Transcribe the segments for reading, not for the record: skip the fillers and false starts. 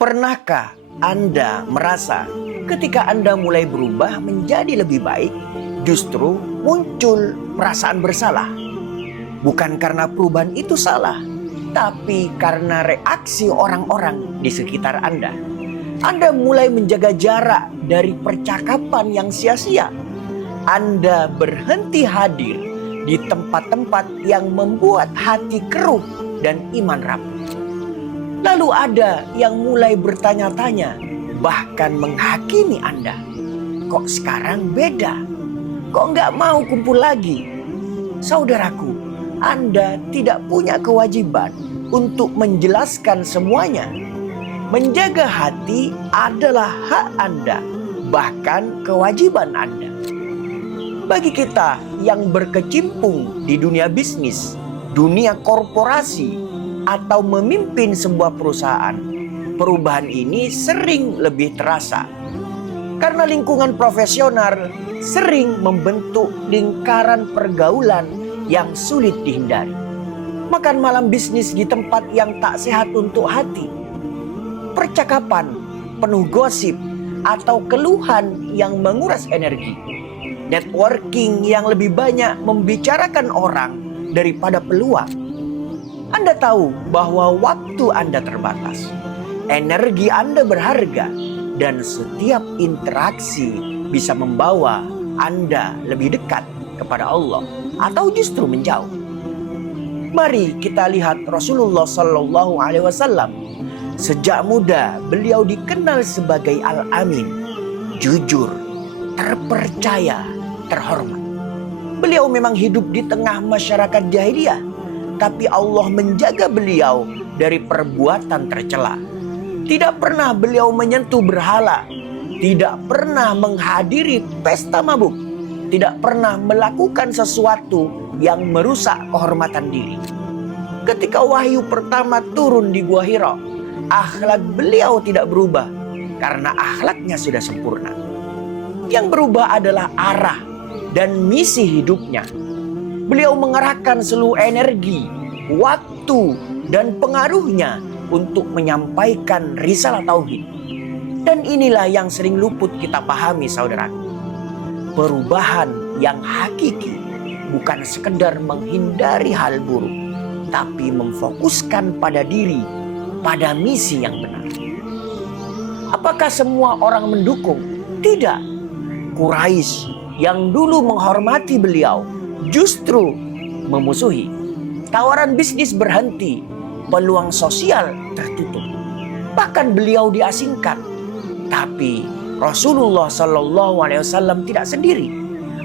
Pernahkah Anda merasa ketika Anda mulai berubah menjadi lebih baik, justru muncul perasaan bersalah? Bukan karena perubahan itu salah, tapi karena reaksi orang-orang di sekitar Anda. Anda mulai menjaga jarak dari percakapan yang sia-sia. Anda berhenti hadir di tempat-tempat yang membuat hati keruh dan iman rapuh. Lalu ada yang mulai bertanya-tanya, bahkan menghakimi Anda. Kok sekarang beda? Kok nggak mau kumpul lagi? Saudaraku, Anda tidak punya kewajiban untuk menjelaskan semuanya. Menjaga hati adalah hak Anda, bahkan kewajiban Anda. Bagi kita yang berkecimpung di dunia bisnis, dunia korporasi, atau memimpin sebuah perusahaan, perubahan ini sering lebih terasa. Karena lingkungan profesional sering membentuk lingkaran pergaulan yang sulit dihindari. Makan malam bisnis di tempat yang tak sehat untuk hati. Percakapan penuh gosip atau keluhan yang menguras energi. Networking yang lebih banyak membicarakan orang daripada peluang. Anda tahu bahwa waktu Anda terbatas, energi Anda berharga, dan setiap interaksi bisa membawa Anda lebih dekat kepada Allah atau justru menjauh. Mari kita lihat Rasulullah Sallallahu Alaihi Wasallam. Sejak muda beliau dikenal sebagai Al-Amin, jujur, terpercaya, terhormat. Beliau memang hidup di tengah masyarakat jahiliyah, tapi Allah menjaga beliau dari perbuatan tercela. Tidak pernah beliau menyentuh berhala, tidak pernah menghadiri pesta mabuk, tidak pernah melakukan sesuatu yang merusak kehormatan diri. Ketika wahyu pertama turun di Gua Hira, akhlak beliau tidak berubah karena akhlaknya sudah sempurna. Yang berubah adalah arah dan misi hidupnya. Beliau mengerahkan seluruh energi, waktu, dan pengaruhnya untuk menyampaikan risalah tauhid. Dan inilah yang sering luput kita pahami, saudaraku. Perubahan yang hakiki bukan sekedar menghindari hal buruk, tapi memfokuskan pada diri, pada misi yang benar. Apakah semua orang mendukung? Tidak. Quraisy yang dulu menghormati beliau justru memusuhi. Tawaran bisnis berhenti, peluang sosial tertutup. Bahkan beliau diasingkan. Tapi Rasulullah Sallallahu Alaihi Wasallam tidak sendiri.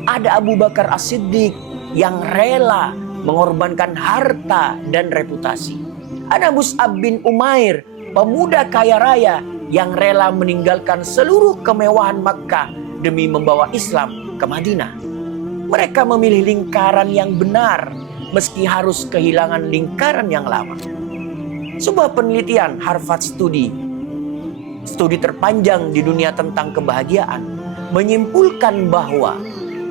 Ada Abu Bakar As-Siddiq yang rela mengorbankan harta dan reputasi. Ada Mus'ab bin Umair, pemuda kaya raya yang rela meninggalkan seluruh kemewahan Makkah demi membawa Islam ke Madinah. Mereka memilih lingkaran yang benar meski harus kehilangan lingkaran yang lama. Sebuah penelitian Harvard studi terpanjang di dunia tentang kebahagiaan, menyimpulkan bahwa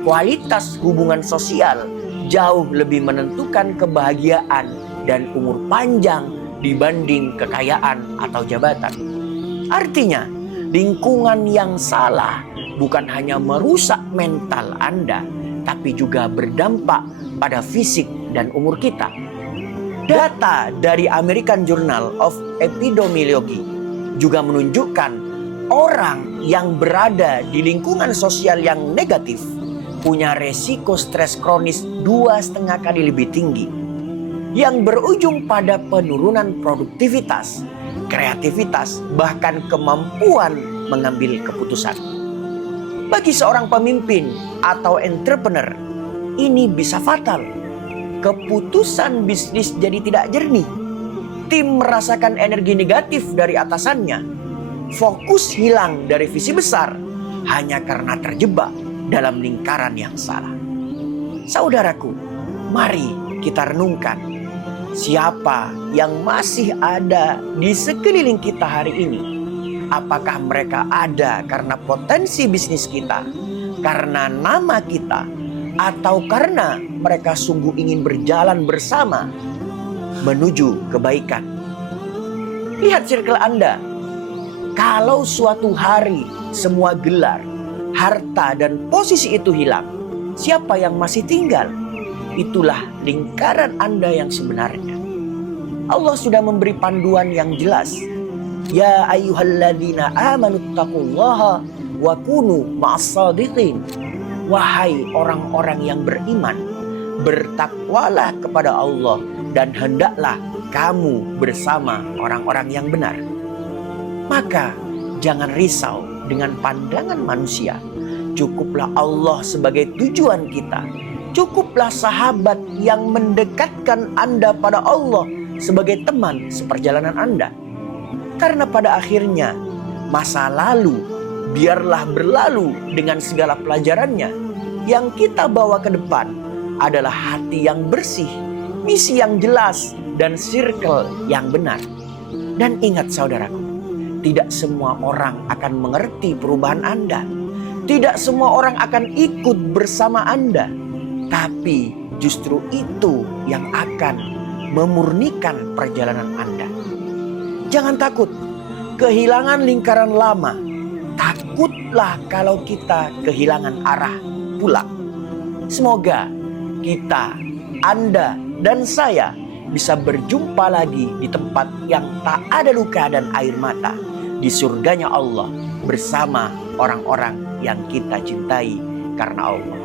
kualitas hubungan sosial jauh lebih menentukan kebahagiaan dan umur panjang dibanding kekayaan atau jabatan. Artinya, lingkungan yang salah bukan hanya merusak mental Anda, tapi juga berdampak pada fisik dan umur kita. Data dari American Journal of Epidemiology juga menunjukkan orang yang berada di lingkungan sosial yang negatif punya resiko stres kronis 2,5 kali lebih tinggi, yang berujung pada penurunan produktivitas, kreativitas, bahkan kemampuan mengambil keputusan. Bagi seorang pemimpin atau entrepreneur, ini bisa fatal. Keputusan bisnis jadi tidak jernih. Tim merasakan energi negatif dari atasannya. Fokus hilang dari visi besar hanya karena terjebak dalam lingkaran yang salah. Saudaraku, mari kita renungkan. Siapa yang masih ada di sekeliling kita hari ini? Apakah mereka ada karena potensi bisnis kita, karena nama kita, atau karena mereka sungguh ingin berjalan bersama menuju kebaikan? Lihat circle Anda. Kalau suatu hari semua gelar, harta dan posisi itu hilang, siapa yang masih tinggal? Itulah lingkaran Anda yang sebenarnya. Allah sudah memberi panduan yang jelas. Ya ayyuhalladzina amanu taqullaha wa kunu ma'as-shadiqin. Wahai orang-orang yang beriman, bertakwalah kepada Allah dan hendaklah kamu bersama orang-orang yang benar. Maka jangan risau dengan pandangan manusia. Cukuplah Allah sebagai tujuan kita. Cukuplah sahabat yang mendekatkan Anda pada Allah sebagai teman seperjalanan Anda. Karena pada akhirnya masa lalu biarlah berlalu dengan segala pelajarannya. Yang kita bawa ke depan adalah hati yang bersih, misi yang jelas, dan circle yang benar. Dan ingat saudaraku, tidak semua orang akan mengerti perubahan Anda. Tidak semua orang akan ikut bersama Anda. Tapi justru itu yang akan memurnikan perjalanan Anda. Jangan takut kehilangan lingkaran lama. Takutlah kalau kita kehilangan arah pulang. Semoga kita, Anda, dan saya bisa berjumpa lagi di tempat yang tak ada luka dan air mata. Di surganya Allah bersama orang-orang yang kita cintai karena Allah.